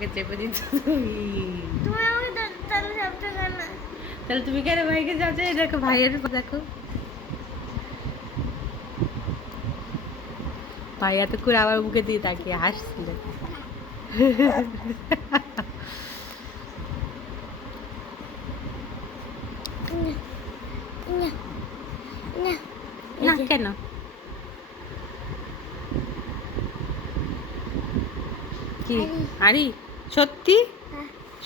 আমাকে চেপে দিচ্ছ তাহলে তুমি কেন ভাইকে যাচ্ছ? দেখো ভাইয়ের দেখো, ভাই এত করে আবার মুখে দিয়ে তাকিয়ে হাসছিল। না কেন? কি আরি? সত্যি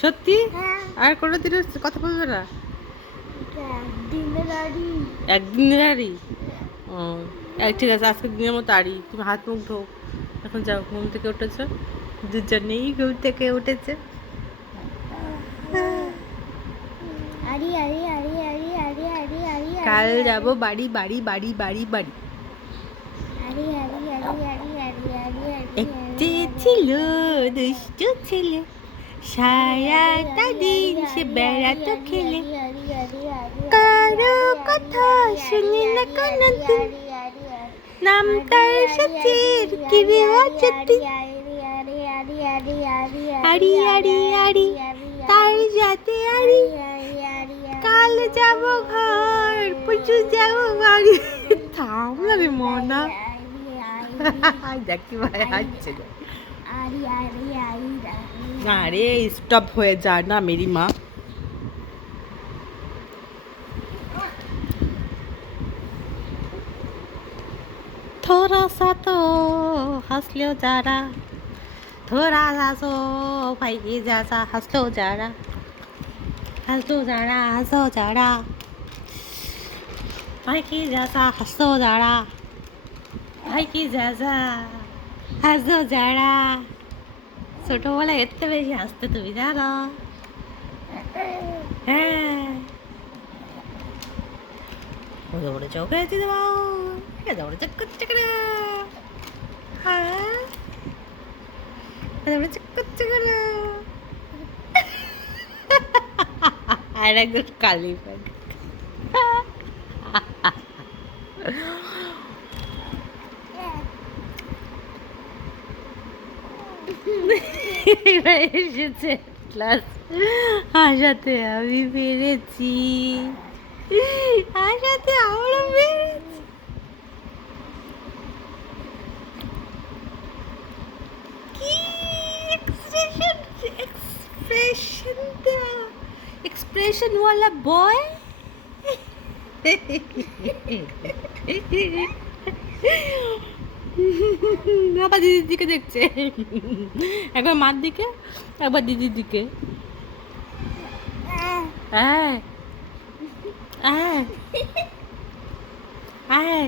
সত্যি? আর কোনোদিনও কথা বলবে না? একদিনের আরি? ও ঠিক আছে, আজকের দিনের মতো আরি। তুমি হাত মুখ ধো, এখন যাও। ঘুম থেকে উঠেছ, দুজনেই ঘুম থেকে উঠেছে। কাল যাবো বাড়ি বাড়ি বাড়ি বাড়ি বাড়ি। একটি ছিল দুষ্টু ছেলে, সারাটা দিন সে বেড়াতো খেলে, কারো কথা শুনে না কোনদিন, নাম তার সচির কিরে অচেতি। আরি আরি আরি তার যাতে আরি, কাল যাব ঘর পরশু যাব বাড়ি। থাম না রে মনা, দেখি ভাই হাসছে। আরে স্টপ হয়ে যা না মেরি মা। थोड़ा सा तो हंस लो जरा, थोड़ा सा तो भाई की जैसा हंस लो जरा, हंस लो जरा, हंसो जरा, भाई की जैसा हंस लो जरा, भाई की जैसा हंसो जरा। ছোটবেলায় এত বেশি হাসতে তুমি জানো? হ্যাঁ, বড় বড় চোখ হয়েছে তোমার, এত বড় চোখ করছে কেন? হ্যাঁ, এত বড় চোখ করছে কেন? আর একজন কালি ব্যাগ। এসেছে ক্লাস, হাসাতে আমি পেরেছি, হাসাতে আমরা পেরেছি। কি এক্সপ্রেশন, এক্সপ্রেশন দেওয়া, এক্সপ্রেশন ওয়ালা বয়। আবার দিদির দিকে দেখছে, একবার মার দিকে একবার দিদির দিকে। হ্যাঁ হ্যাঁ হ্যাঁ।